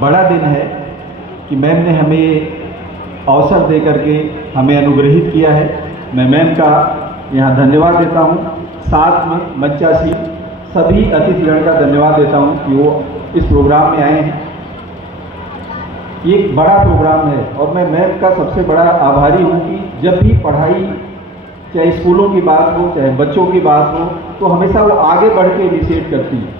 बड़ा दिन है कि मैम ने हमें अवसर दे करके हमें अनुग्रहित किया है। मैं मैम का यहाँ धन्यवाद देता हूँ। साथ में मंचासीन सभी अतिथिगण का धन्यवाद देता हूँ कि वो इस प्रोग्राम में आए हैं। ये एक बड़ा प्रोग्राम है और मैं मैम का सबसे बड़ा आभारी हूँ कि जब भी पढ़ाई, चाहे स्कूलों की बात हो, चाहे बच्चों की बात हो, तो हमेशा वो आगे बढ़ के इनिशिएट करती है।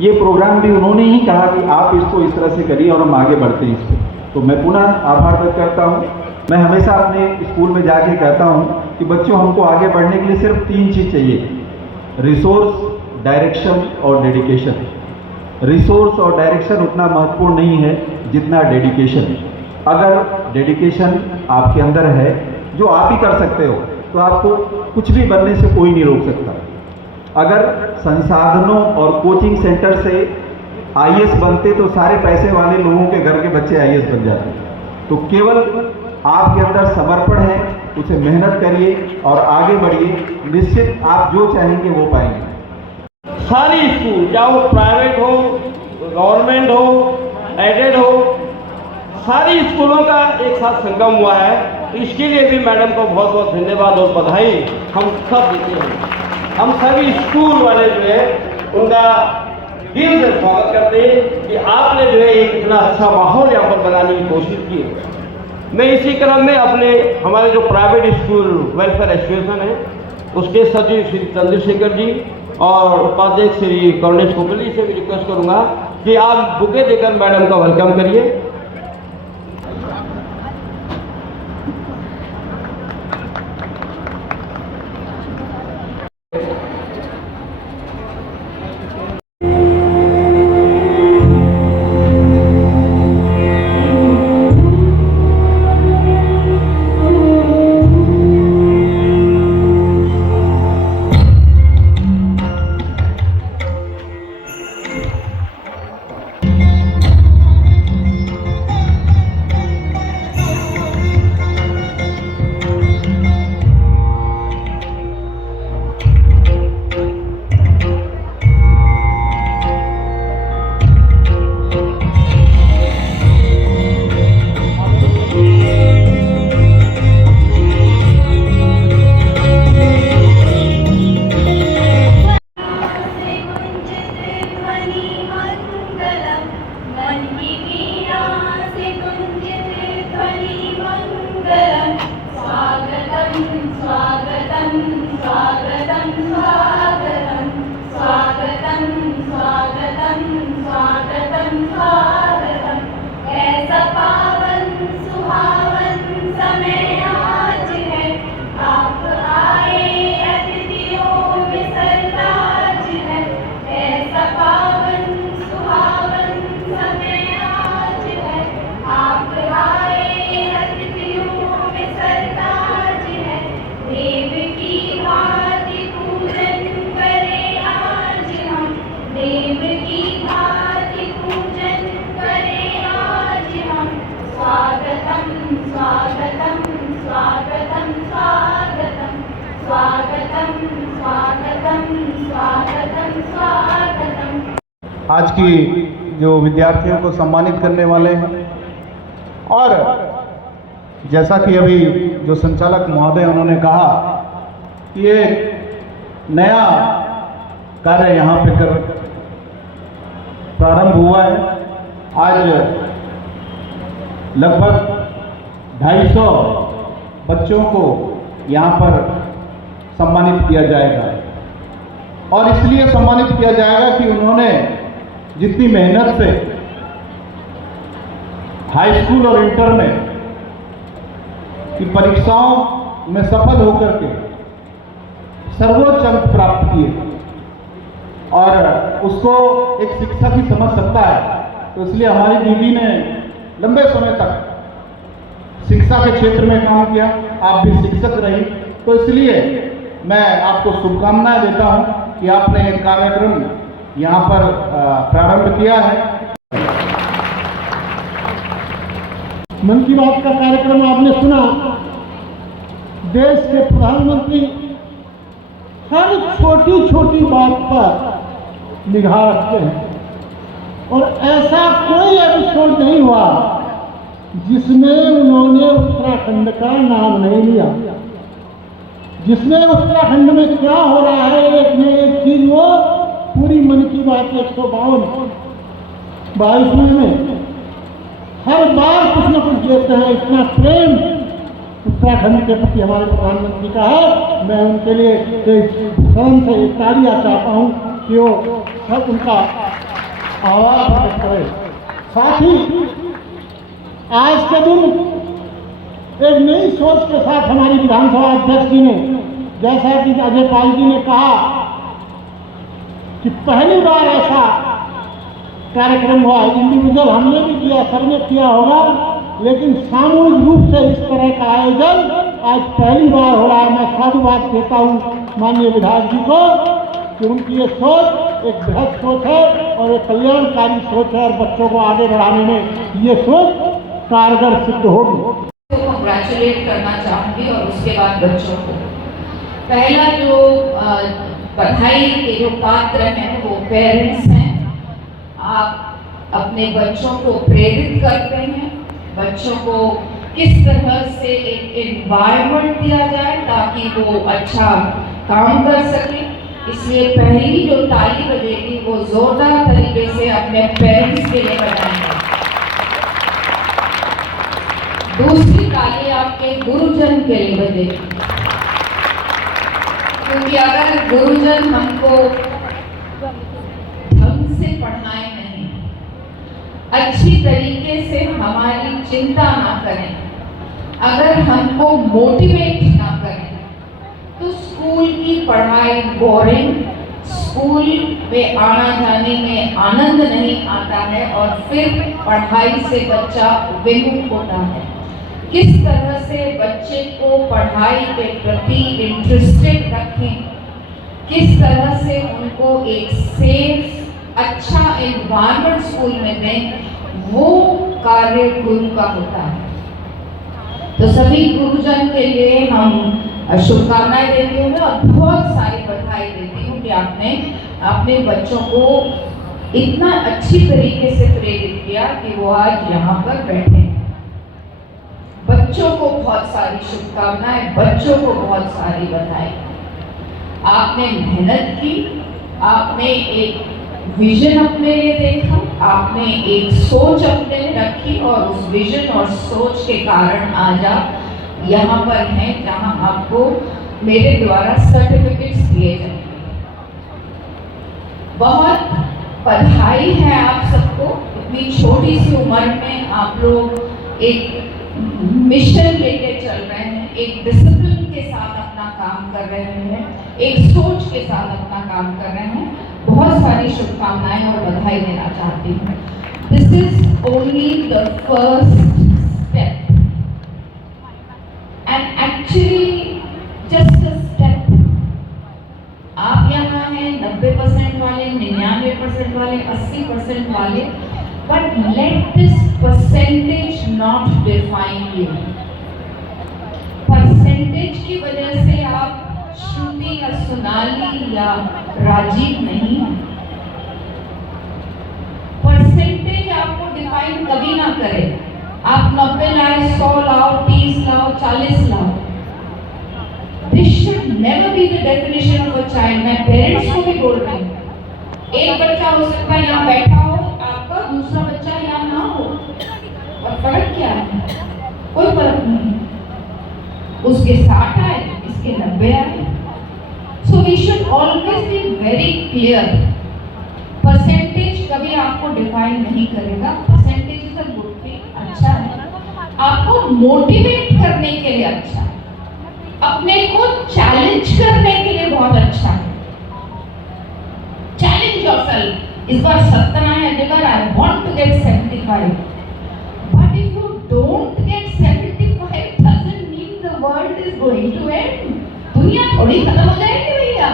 ये प्रोग्राम भी उन्होंने ही कहा कि आप इसको इस तरह से करिए और हम आगे बढ़ते हैं इस पर। तो मैं पुनः आभार व्यक्त करता हूँ। मैं हमेशा अपने स्कूल में जाके कहता हूँ कि बच्चों, हमको आगे बढ़ने के लिए सिर्फ 3 चीज़ चाहिए: रिसोर्स, डायरेक्शन और डेडिकेशन। रिसोर्स और डायरेक्शन उतना महत्वपूर्ण नहीं है जितना डेडिकेशन। अगर डेडिकेशन आपके अंदर है, जो आप ही कर सकते हो, तो आपको कुछ भी बनने से कोई नहीं रोक सकता। अगर संसाधनों और कोचिंग सेंटर से आईएएस बनते तो सारे पैसे वाले लोगों के घर के बच्चे आईएएस बन जाते। तो केवल आपके अंदर समर्पण है, उसे मेहनत करिए और आगे बढ़िए। निश्चित आप जो चाहेंगे वो पाएंगे। सारी स्कूल, चाहे वो प्राइवेट हो, गवर्नमेंट हो, एडेड हो, सारी स्कूलों का एक साथ संगम हुआ है। तो इसके लिए भी मैडम को बहुत बहुत धन्यवाद और बधाई हम सब देते हैं। हम सभी स्कूल वाले जो है उनका दिल से स्वागत करते हैं कि आपने जो है एक इतना अच्छा माहौल यहाँ पर बनाने की कोशिश की है। मैं इसी क्रम में अपने हमारे जो प्राइवेट स्कूल वेलफेयर एसोसिएशन है उसके सचिव श्री चंद्रशेखर जी और उपाध्यक्ष श्री करुणेश कोकली से भी रिक्वेस्ट करूंगा कि आप बुके देकर मैडम का वेलकम करिए। आज की जो विद्यार्थियों को सम्मानित करने वाले हैं, और जैसा कि अभी जो संचालक महोदय उन्होंने कहा कि ये नया कार्य यहाँ पे प्रारंभ हुआ है। आज लगभग 250 बच्चों को यहाँ पर सम्मानित किया जाएगा, और इसलिए सम्मानित किया जाएगा कि उन्होंने जितनी मेहनत से हाई स्कूल और इंटर में की परीक्षाओं में सफल होकर के सर्वोच्च अंक प्राप्त किए, और उसको एक शिक्षक ही समझ सकता है। तो इसलिए हमारी दीदी ने लंबे समय तक शिक्षा के क्षेत्र में काम किया, आप भी शिक्षक रही। तो इसलिए मैं आपको शुभकामनाएं देता हूं कि आपने एक कार्यक्रम यहाँ पर प्रारंभ किया है। मन की बात का कार्यक्रम आपने सुना। देश के प्रधानमंत्री हर छोटी छोटी बात पर निगाह रखते हैं, और ऐसा कोई एपिसोड नहीं हुआ जिसमें उन्होंने उत्तराखंड का नाम नहीं लिया, जिसमें उत्तराखंड में क्या हो रहा है एक न एक चीज वो पूरी मन की बात 152 में हर बार कुछ न कुछ देते हैं। इतना प्रेम उत्तराखंड के प्रति हमारे प्रधानमंत्री का है। मैं उनके लिए सदन से तालियां चाहता हूं कि वो सब उनका आवाज प्रकट करे। साथ ही आज के दिन एक नई सोच के साथ हमारी विधानसभा अध्यक्ष जी ने, जैसा कि अजय पाल जी ने कहा कि पहली बार ऐसा कार्यक्रम हुआ, इंडिविजुअल हमने भी किया, सबने किया होगा, लेकिन सामूहिक रूप से इस तरह का आयोजन आज पहली बार हो रहा है। मैं साधुवाद देता हूँ माननीय विधायक जी को कि उनकी ये सोच एक बृहद सोच है और एक कल्याणकारी सोच है और बच्चों को आगे बढ़ाने में ये सोच कारगर सिद्ध होगी। तो कंग्रेचुलेट करना चाहूँगी और उसके बाद बच्चों को पहला जो बधाई के जो पात्र हैं वो पेरेंट्स हैं। आप अपने बच्चों को प्रेरित करते हैं, बच्चों को किस तरह से एक एनवायरनमेंट दिया जाए ताकि वो अच्छा काम कर सके। इसलिए पहली जो ताली बजेगी वो जोरदार तरीके से अपने पेरेंट्स के लिए बजाएंगे। दूसरी ताली आपके गुरुजन के लिए बजेगी, क्योंकि अगर गुरुजन हमको ढंग से पढ़ाए नहीं, अच्छी तरीके से हमारी चिंता ना करें, अगर हमको मोटिवेट ना करें, तो स्कूल की पढ़ाई बोरिंग, स्कूल में आना जाने में आनंद नहीं आता है और फिर पढ़ाई से बच्चा विमुख होता है। किस तरह से बच्चे को पढ़ाई के प्रति इंटरेस्टेड रखें, किस तरह से उनको एक सेफ अच्छा एनवायरनमेंट स्कूल में दें, वो कार्य गुरु का होता है। तो सभी गुरुजन के लिए हम शुभकामनाएं देती हूँ और बहुत सारी बधाई देती हूँ कि आपने अपने बच्चों को इतना अच्छी तरीके से प्रेरित किया कि वो आज यहाँ पर बैठे हैं। बच्चों को बहुत सारी शुभकामनाएं, बच्चों को बहुत सारी बधाई। आपने मेहनत की, आपने एक विजन अपने लिए देखा, आपने एक सोच अपने लिए रखी और उस विजन और सोच के कारण आज आप यहाँ पर हैं जहाँ आपको मेरे द्वारा सर्टिफिकेट्स दिए जाएंगे। बहुत बधाई है आप सबको। इतनी छोटी सी उम्र में आप लोग एक मिशन लेके चल रहे हैं, एक डिसिप्लिन के साथ अपना काम कर रहे हैं, एक सोच के साथ अपना काम कर रहे हैं। बहुत सारी शुभकामनाएं और बधाई देना चाहती हूँ। This is only the first step and actually just a step. आप यहाँ हैं 90% वाले, 99% वाले, 80% वाले, but let this percentage not define you. Percentage की वजह से आप श्रुति या सोनाली या राजीव नहीं है। परसेंटेज आपको डिफाइन कभी ना करे। आप 90 लाए, 100 लाओ, 30 लाओ, 40 लाओ। This should never be the definition of a child. मैं पेरेंट्स को भी बोल रही हूँ, एक बच्चा हो सकता है यहाँ बैठा हो आपका, दूसरा बच्चा यहाँ ना हो, और फर्क क्या है? कोई फर्क नहीं। उसके 60 आए, इसके 90 आए। So we should always be very clear. Percentage कभी आपको डिफाइन नहीं करेगा। Percentage is a good thing, अच्छा है, आपको मोटिवेट करने के लिए अच्छा है, अपने को चैलेंज करने के लिए बहुत अच्छा है। Challenge yourself. इस बार 70 आए, अगली बार I want to get 75. But if you don't get 75, doesn't mean the world is going to end. दुनिया थोड़ी खत्म हो जाएगी भैया।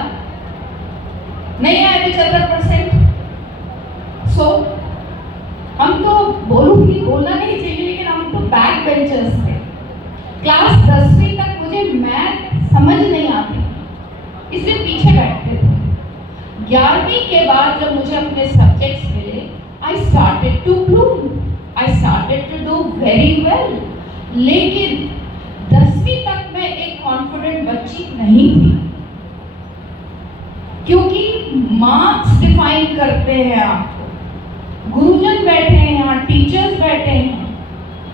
नहीं आए 75%। So हम तो बोलना नहीं चाहिए, लेकिन हम तो बैक बेंचर्स थे। क्लास 10वीं तक मुझे मैथ समझ नहीं आती, इसलिए पीछे बैठते थे। 11वीं के बाद जब मुझे अपने सब्जेक्ट्स मिले I started to bloom. I started to do very well. लेकिन 10वीं तक मैं एक कॉन्फिडेंट बच्ची नहीं थी, क्योंकि मार्क्स डिफाइन करते हैं आपको। गुरुजन बैठे हैं यहाँ, टीचर्स बैठे हैं,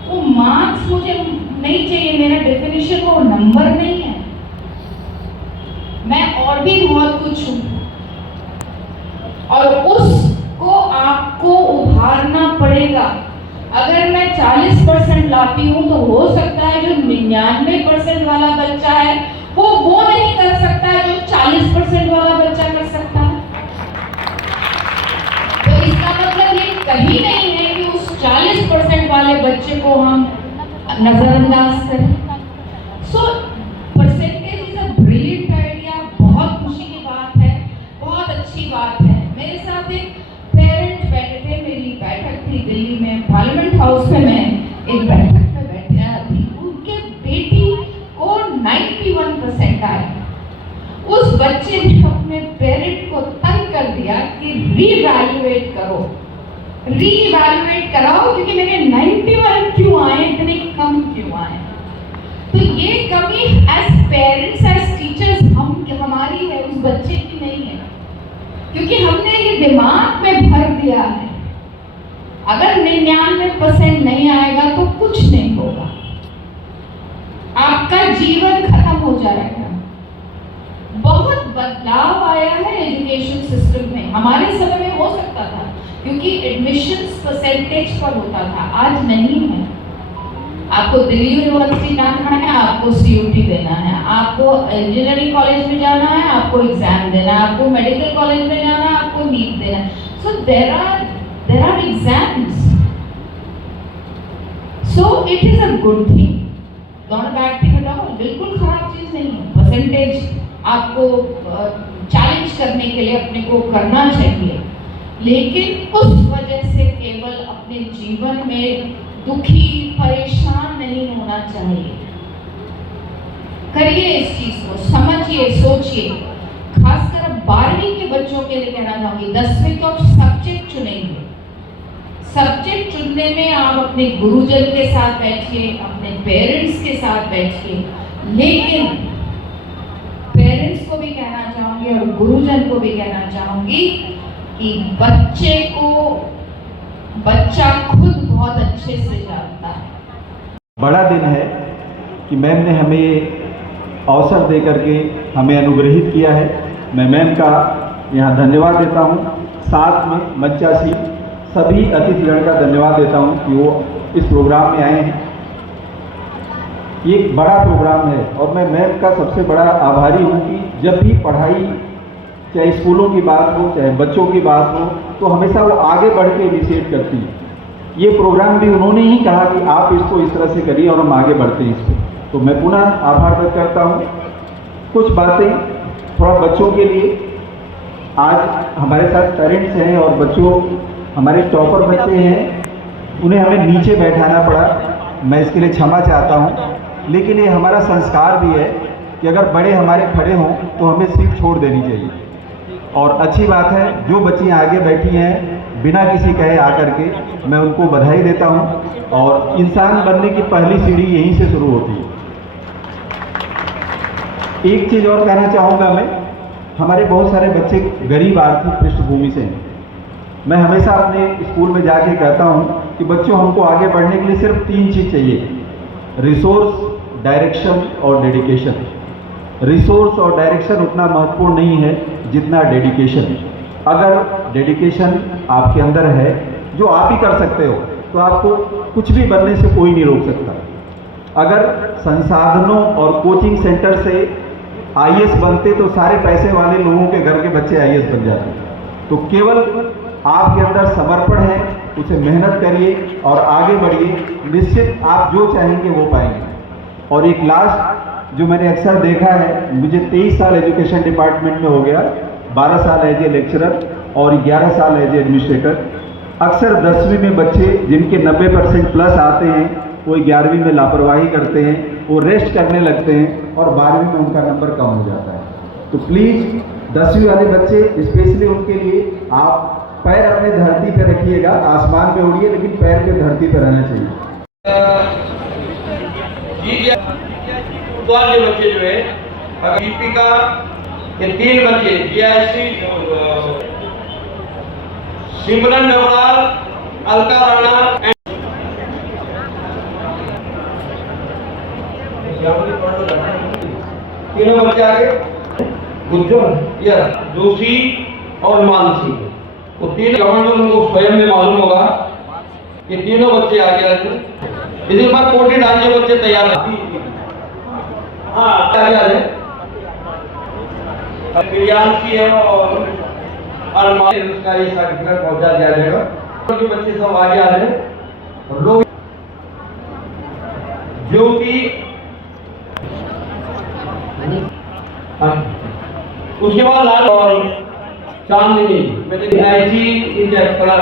वो मार्क्स मुझे नहीं चाहिए, मेरा डेफिनेशन वो नंबर नहीं है। मैं और भी बहुत कुछ हूँ, और उसको आपको उभारना पड़ेगा। अगर मैं 40% लाती हूँ तो हो सकता है जो 99% वाला बच्चा है वो नहीं कर सकता है जो 40% वाला बच्चा कर सकता है। तो इसका मतलब ये कहीं नहीं है कि उस 40% वाले बच्चे को हम नजरअंदाज करें। So percentage is a brilliant idea, बहुत खुशी की बात है, बहुत अच्छी बात है। मेरे साथ एक पेरेंट बैठे थे, मेरी बैठक थी दिल्ली में, पार्लियामेंट हाउस में, मैं एक बैठक में बैठा थी, उनके बेटी को 91% आया। उस बच्चे ने अपने पेरेंट को तंग कर दिया कि रीवैल्यूएट करो, रीवैल्यूएट कराओ, क्योंकि मेरे 91 क्यों आए, इतने कम क्यों आए। तो ये कमी एज पेरेंट्स, एज टीचर्स हमारी है, उस बच्चे की नहीं है, क्योंकि हमने ये दिमाग में भर दिया है अगर 99% नहीं आएगा तो कुछ नहीं होगा, आपका जीवन खत्म हो जाएगा। बहुत बदलाव आया है एजुकेशन सिस्टम में। हमारे समय में हो सकता था क्योंकि एडमिशंस परसेंटेज पर होता था, आज नहीं है। आपको दिल्ली यूनिवर्सिटी जाना है, आपको CUT देना है, आपको इंजीनियरिंग कॉलेज में जाना है, आपको एग्जाम देना है, आपको मेडिकल कॉलेज में जाना है, आपको नीट देना है। So there are exams, so it is a good thing, not a bad thing at all. बिल्कुल खराब चीज नहीं है। परसेंटेज आपको चैलेंज करने के लिए अपने को करना चाहिए, लेकिन उस वजह से केवल अपने जीवन में दुखी परेशान नहीं होना चाहिए। करिए इस चीज को, समझिए, सोचिए। खासकर 12वीं के बच्चों के लिए कहना चाहूंगी, 10वीं तो आप सब्जेक्ट चुनेंगे। सब्जेक्ट चुनने में आप अपने गुरुजन के साथ बैठिए, अपने पेरेंट्स के साथ बैठिए, लेकिन पेरेंट्स को भी कहना चाहूंगी और गुरुजन को भी कहना चाहूंगी कि बच्चा खुद बहुत अच्छे से जानता है। बड़ा दिन है कि मैम ने हमें अवसर दे करके हमें अनुग्रहित किया है। मैं मैम का यहाँ धन्यवाद देता हूँ। साथ में मंचासीन सभी अतिथिगण का धन्यवाद देता हूँ कि वो इस प्रोग्राम में आए हैं। ये एक बड़ा प्रोग्राम है और मैं मैम का सबसे बड़ा आभारी हूँ कि जब भी पढ़ाई, चाहे स्कूलों की बात हो, चाहे बच्चों की बात हो, तो हमेशा वो आगे बढ़ के इनिशिएट करती है। ये प्रोग्राम भी उन्होंने ही कहा कि आप इसको इस तरह से करिए और हम आगे बढ़ते हैं इस पर। तो मैं पुनः आभार व्यक्त करता हूँ। कुछ बातें थोड़ा बच्चों के लिए, आज हमारे साथ पेरेंट्स हैं और बच्चों हमारे टॉपर बच्चे हैं, उन्हें हमें नीचे बैठाना पड़ा, मैं इसके लिए क्षमा चाहता हूँ। लेकिन ये हमारा संस्कार भी है कि अगर बड़े हमारे खड़े हों तो हमें सीट छोड़ देनी चाहिए। और अच्छी बात है, जो बच्चियाँ आगे बैठी हैं बिना किसी कहे आकर के, मैं उनको बधाई देता हूँ। और इंसान बनने की पहली सीढ़ी यहीं से शुरू होती है। एक चीज़ और कहना चाहूँगा मैं, हमारे बहुत सारे बच्चे गरीब आर्थिक पृष्ठभूमि से हैं। मैं हमेशा अपने स्कूल में जाके कहता हूँ कि बच्चों, हमको आगे बढ़ने के लिए सिर्फ 3 चीज़ चाहिए: रिसोर्स, डायरेक्शन और डेडिकेशन। रिसोर्स और डायरेक्शन उतना महत्वपूर्ण नहीं है जितना डेडिकेशन। अगर डेडिकेशन आपके अंदर है, जो आप ही कर सकते हो, तो आपको कुछ भी बनने से कोई नहीं रोक सकता। अगर संसाधनों और कोचिंग सेंटर से IAS बनते तो सारे पैसे वाले लोगों के घर के बच्चे IAS बन जाते। तो केवल आपके अंदर समर्पण है, उसे मेहनत करिए और आगे बढ़िए, निश्चित आप जो चाहेंगे वो पाएंगे। और एक लास्ट जो मैंने अक्सर देखा है, मुझे 23 साल एजुकेशन डिपार्टमेंट में हो गया, 12 साल एज ए लेक्चरर और 11 साल एज ए एडमिनिस्ट्रेटर। अक्सर 10वीं में बच्चे जिनके 90% प्लस आते हैं, वो 11वीं में लापरवाही करते हैं, वो रेस्ट करने लगते हैं और 12वीं में उनका नंबर कम हो जाता है। तो प्लीज़ 10वीं वाले बच्चे, स्पेशली उनके लिए आप पैर अपने धरती पे रखिएगा, आसमान पे उड़िए लेकिन पैर पे धरती पे रहना चाहिए। के बच्चे जो है दीपिका के 3 बच्चे जीआईसी सिमरन डबराल, अलका राणा तीनों बच्चे आगे जोशी और मानसी, वो 3 गवर्नमेंट उनको स्वयं में मालूम होगा कि तीनों बच्चे आगे आते। इसके बाद कोटी डांस के बच्चे तैयार है। हाँ आगे आ जाए, प्रियांशी है और अरमान, उसका ये सर्टिफिकेट पहुंचा दिया जाएगा। के बच्चे सब आगे आ रहे हैं। लोग ज्योति, उसके बाद लाल और चांदनी ऐसी कलर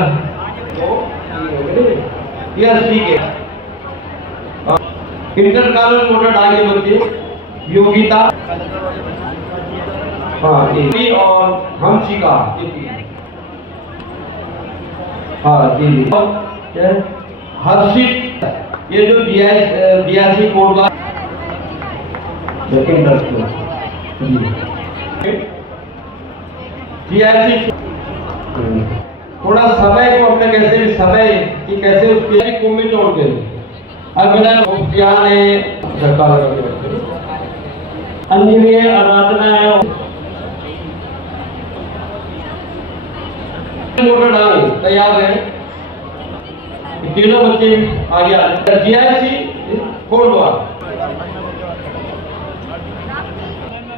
ठीक है। इंटर कॉलेज मोटर डाल के बच्चे योगिता, हाँ और हमशिका, हाँ जी हर्षित, ये जो DIC कोड का DIC थोड़ा समय को अपने कैसे भी समय कि कैसे उसके कुंभ में छोड़ के अभिनय ज्ञान है, अंजलि है, आराधना है, मोटर डाल तैयार है। तीनों बच्चे आगे आ रहे। GIC कोटवार,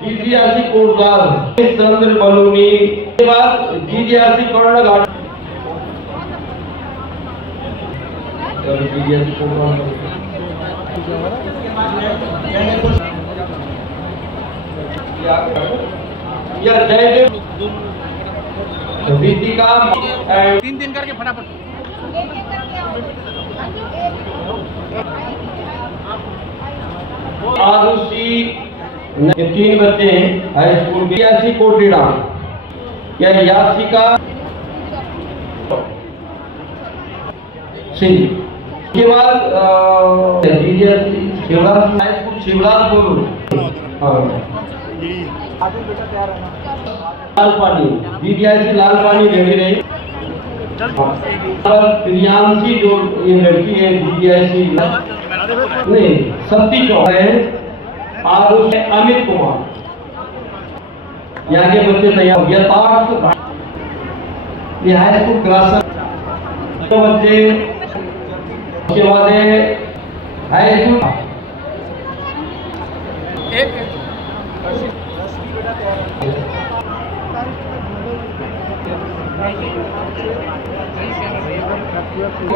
GGRC कोटवार, चंद्र बलूनी के बाद GGRC कोटवार घाट, GGRC कोटवार या जयदेव दीपिका 3 करके फटाफट। आरुषि, 3 बच्चे हैं हाई स्कूल के। ऐसी कोटी डांस या यासिका सिंह के बाद शिवराजपुर लाल पानी, DDIC लाल पानी रेडी रही। प्रियांशी जो ये लड़की है DDIC नहीं सत्ती चौक है, और उसमें अमित कुमार, यहाँ के बच्चे तैयार। यथार्थ ये हाई स्कूल क्लास बच्चे, उसके बाद हाई स्कूल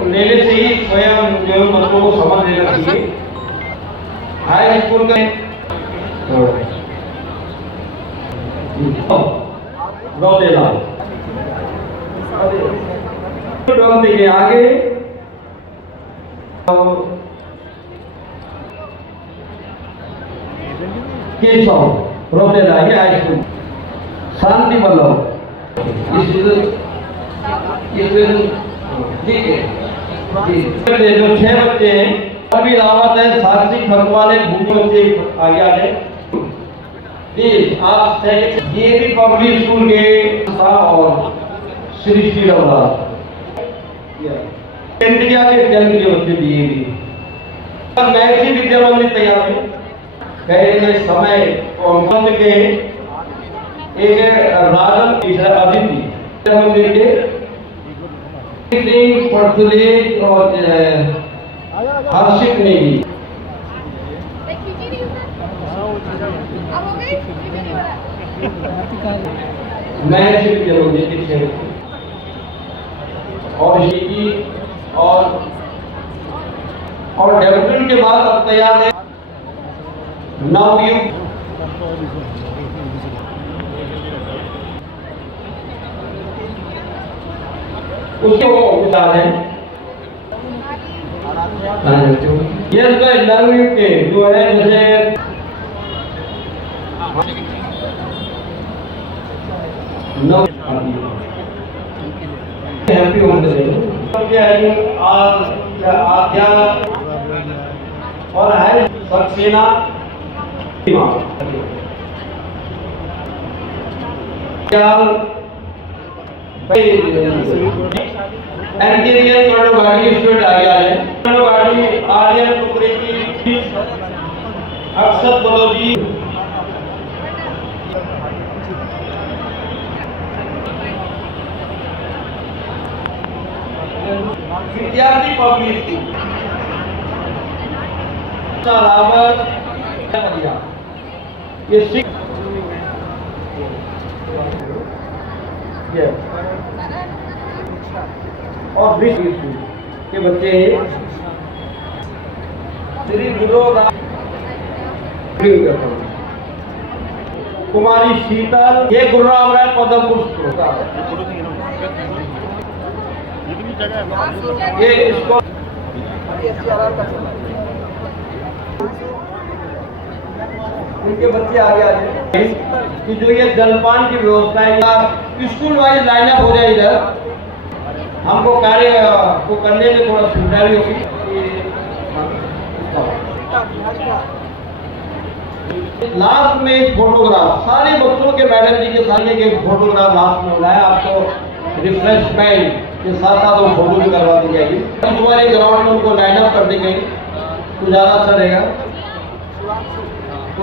लेने से ही स्वयं जो बच्चों को समझ लेना चाहिए। हाई स्कूल का देना आगे केशव रोतेला ये हाई स्कूल। शांति बल्लभ ठीक है। जो 6 बच्चे हैं अभी रावत है, साक्षी खरवाले, भूमि बच्चे आगे आ गए। आप DAV पब्लिक स्कूल के और श्री रवरा इंडिया के बच्चे DAV महर्षि विद्या मंदिर तैयार है। पहले समय के एक राजन अदिति मंदिर के और हर्षित नेगी महर्षि विद्या मंदिर के 6 और और डेवलपमेंट के बाद अब तैयार है नवयुग उसके बता दें। ये नवयुग के जो है जैसे हैप्पी होने से आद्या और है सक्सेना एंटीरियर करो गाड़ी स्टूडेंट आ गया है करो गाड़ी आर्यन टुकड़े की अक्षत बलोजी विद्यार्थी पब्लिक ये और विश्व के बच्चे श्री कुमारी शीतल ये गुरुराम राय पदम पुरस्कार ये इसको उनके बच्चे आगे आ जाए कि जो ये जलपान की व्यवस्था है स्कूल वाइज लाइनअप हो जाए इधर हमको कार्य को करने में थोड़ा सुविधा भी होगी। लास्ट में एक फोटोग्राफ सारे बच्चों के मैडम जी के साथ एक फोटोग्राफ लास्ट में होना है। आपको रिफ्रेशमेंट के साथ साथ वो फोटो भी करवा दी जाएगी। तुम्हारे ग्राउंड में उनको लाइनअप कर दी गई तो ज़्यादा अच्छा रहेगा।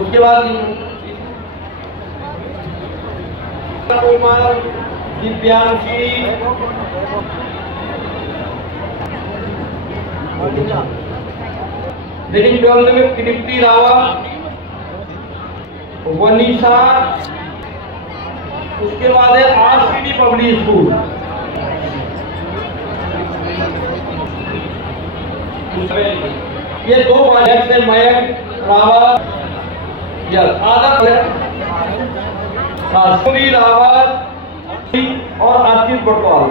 उसके बाद कुमार दिव्यांशी लेकिन डोल में कृप्ति रावत वनीशा उसके बाद है आरसीडी पब्लिक स्कूल ये दो कॉलेज से मयंक रावत सूरी रावत और अर्चित बटवाल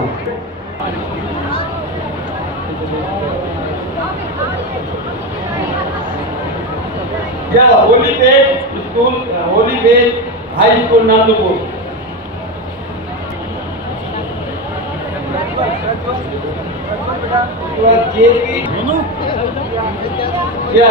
यह होली पेट स्कूल होली पेट हाई स्कूल नंदपुर जेपी क्या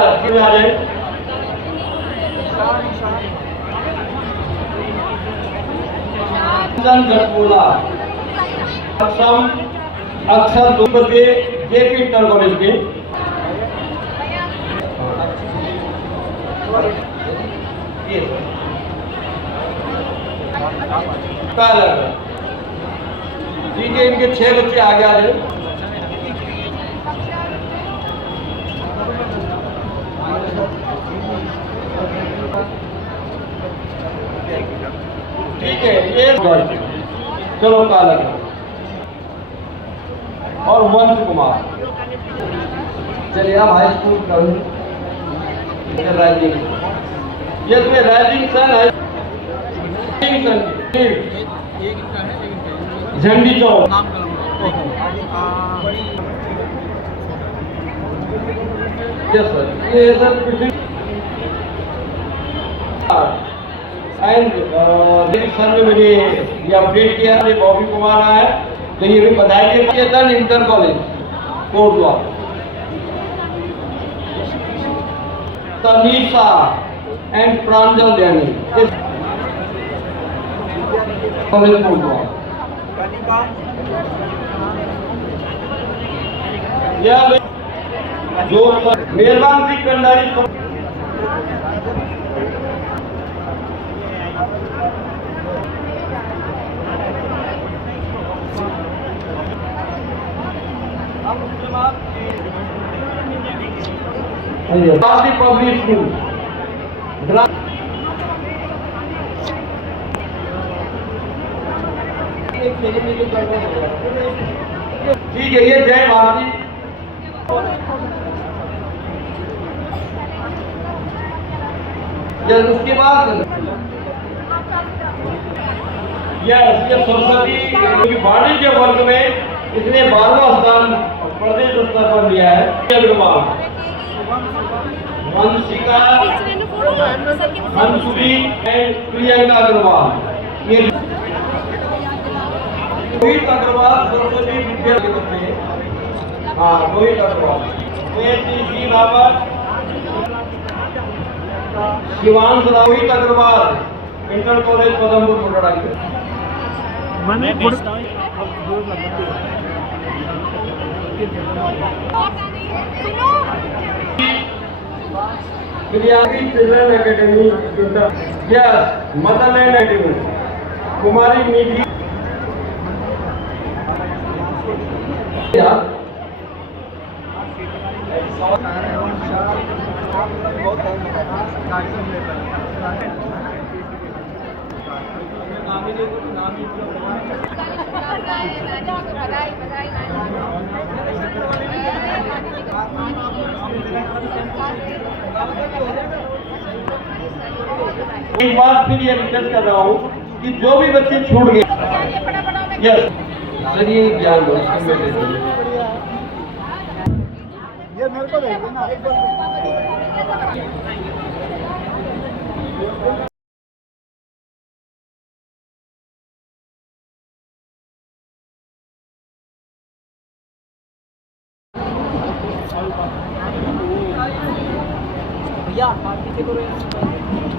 अक्षर 2 बजे जेपी इंटर कॉलेज के ठीक है। इनके 6 बच्चे आगे आ रहे ठीक है। ये चलो काला और वंश कुमार चलिए आप हाई स्कूल राइजिंग ये इसमें राइजिंग सन है झंडी चौक यस सर ये सर एंड सर ने मुझे ये अपडेट किया ये बॉबी कुमार आया है तो ये भी बधाई के लिए था inter college Kotdwar Tanisha and Pranjal Daini college Kotdwar यह जो मेहरबान सिंह कंडारी पब्लिक स्कूल ठीक है। ये जय भारती उसके बाद यह सरस्वती वाणिज्य वर्ग में इसने 12वां स्थान प्रदेश स्तर पर लिया है। अग्रवाल वंशिका मंसूरी एंड प्रियंका अग्रवाल ये रोहित अग्रवाल सरस्वती विद्या के बच्चे, हाँ Rohit Agarwal, G Rawat, Shivansh Rohit Agarwal, inter college Padampur motorcycle. विद्यार्थी children academy, yes motherland academy, Kumari Nidhi एक बात फिर ये रिक्वेस्ट कर रहा हूँ कि जो भी बच्चे छूट गए, यस सर ये ज्ञान दो इसमें दे दीजिए। ये मेरे को भेज देना एक बार।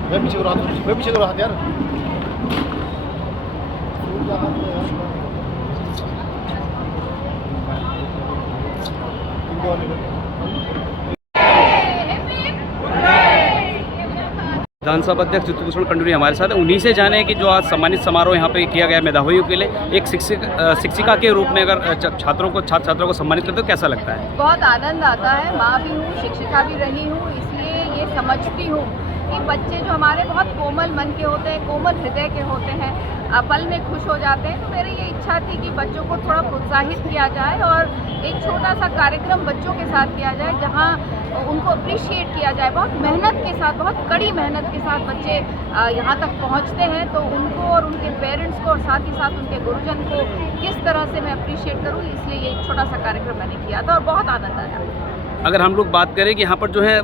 मैं पीछे को रहा यार। विधानसभा अध्यक्ष ज्योतिभूषण कंडूरी हमारे साथ है। उन्हीं से जाने कि जो आज सम्मानित समारोह यहाँ पे किया गया मेधावियों के लिए, एक शिक्षिका के रूप में अगर छात्रों को सम्मानित करते हो कैसा लगता है? बहुत आनंद आता है। माँ भी हूँ, शिक्षिका भी रही हूँ, इसलिए ये समझती हूँ कि बच्चे जो हमारे बहुत कोमल मन के होते हैं, कोमल हृदय के होते हैं, पल में खुश हो जाते हैं। तो मेरी ये इच्छा थी कि बच्चों को थोड़ा प्रोत्साहित किया जाए और एक छोटा सा कार्यक्रम बच्चों के साथ किया जाए जहाँ उनको अप्रिशिएट किया जाए। बहुत मेहनत के साथ, बहुत कड़ी मेहनत के साथ बच्चे यहाँ तक पहुँचते हैं, तो उनको और उनके पेरेंट्स को और साथ ही साथ उनके गुरुजन को किस तरह से मैं अप्रिशिएट करूँ, इसलिए ये छोटा सा कार्यक्रम मैंने किया था और बहुत आनंद आया। अगर हम लोग बात करें कि यहाँ पर जो है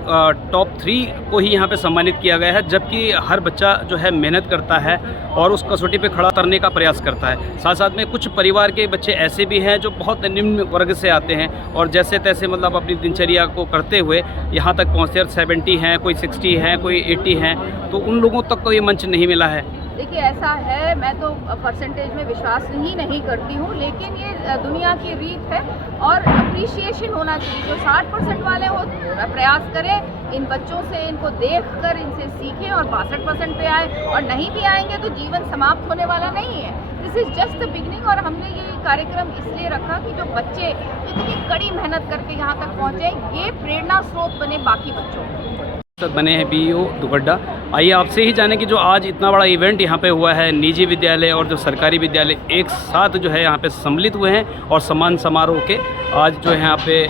टॉप 3 को ही यहाँ पे सम्मानित किया गया है, जबकि हर बच्चा जो है मेहनत करता है और उस कसौटी पे खड़ा उतरने का प्रयास करता है। साथ साथ में कुछ परिवार के बच्चे ऐसे भी हैं जो बहुत निम्न वर्ग से आते हैं और जैसे तैसे मतलब अपनी दिनचर्या को करते हुए यहाँ तक पहुँचते हैं। 70 हैं, कोई 60 हैं, कोई 80 हैं, तो उन लोगों तक को ये मंच नहीं मिला है। देखिए ऐसा है, मैं तो परसेंटेज में विश्वास नहीं करती हूँ, लेकिन ये दुनिया की रीत है और अप्रिशिएशन होना चाहिए। जो 60% वाले हो पूरा प्रयास करें इन बच्चों से, इनको देखकर इनसे सीखें और 62% पे आए, और नहीं भी आएंगे तो जीवन समाप्त होने वाला नहीं है। This is just the beginning. और हमने ये कार्यक्रम इसलिए रखा कि जो बच्चे इतनी कड़ी मेहनत करके यहाँ तक पहुँचे, ये प्रेरणा स्रोत बने बाकी बच्चों को। बने हैं BEO दुगड्डा। आइए आपसे ही जाने कि जो आज इतना बड़ा इवेंट यहाँ पे हुआ है, निजी विद्यालय और जो सरकारी विद्यालय एक साथ जो है यहाँ पे सम्मिलित हुए हैं और सम्मान समारोह के आज जो है यहाँ पे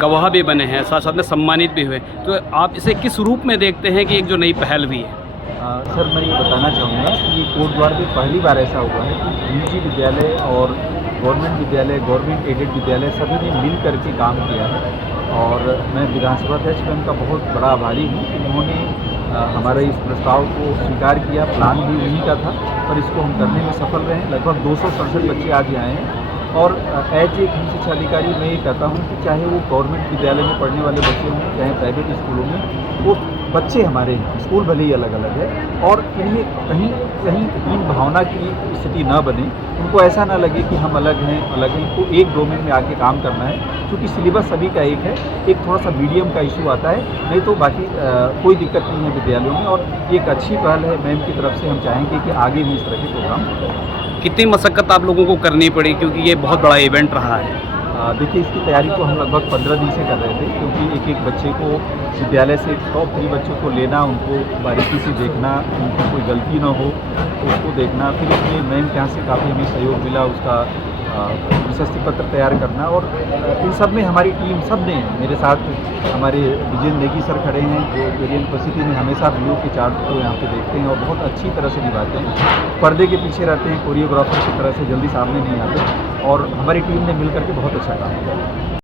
गवाह भी बने हैं, साथ साथ में सम्मानित भी हुए। तो आप इसे किस रूप में देखते हैं कि एक जो नई पहल हुई है? सर मैं ये बताना चाहूँगा कि कोटद्वार में पहली बार ऐसा हुआ है कि निजी विद्यालय और गवर्नमेंट विद्यालय, गवर्नमेंट एडेड विद्यालय सभी ने मिल करके काम किया है। और मैं विधानसभा अध्यक्ष में उनका बहुत बड़ा आभारी हूँ कि उन्होंने हमारे इस प्रस्ताव को स्वीकार किया। प्लान भी उन्हीं का था पर इसको हम करने में सफल रहे। लगभग 267 बच्चे आज आए हैं। और एज एक हिंदी शिक्षा अधिकारी मैं ये कहता हूँ कि चाहे वो गवर्नमेंट विद्यालय में पढ़ने वाले बच्चे हों, चाहे प्राइवेट स्कूलों में, वो बच्चे हमारे हैं, स्कूल भले ही अलग अलग है, और इन्हें कहीं हीन भावना की स्थिति न बने, उनको ऐसा ना लगे कि हम अलग हैं। इनको एक डोमेन में आके काम करना है, क्योंकि सिलेबस सभी का एक है। एक थोड़ा सा मीडियम का इशू आता है, नहीं तो बाकी कोई दिक्कत नहीं है विद्यालयों में। और एक अच्छी पहल है मैम की तरफ से। हम चाहेंगे कि आगे भी इस तरह के प्रोग्राम हों। कितनी मशक्क़त आप लोगों को करनी पड़ी, क्योंकि ये बहुत बड़ा इवेंट रहा है? देखिए इसकी तैयारी तो हम लगभग 15 दिन से कर रहे थे, क्योंकि एक बच्चे को विद्यालय से टॉप 3 बच्चों को लेना, उनको बारीकी से देखना, उनको कोई गलती ना हो तो उसको देखना, फिर उसमें मैम के यहाँ से काफ़ी हमें सहयोग मिला, उसका प्रशस्ति पत्र तैयार करना। और इन सब में हमारी टीम सब ने मेरे साथ, हमारे विजय नेगी सर खड़े हैं जो वेरियन उपस्थिति में हमेशा वीडियो के चार्ट को यहाँ पे देखते हैं और बहुत अच्छी तरह से निभाते हैं। पर्दे के पीछे रहते हैं, कोरियोग्राफर की तरह से जल्दी सामने नहीं आते, और हमारी टीम ने मिल करके बहुत अच्छा काम किया।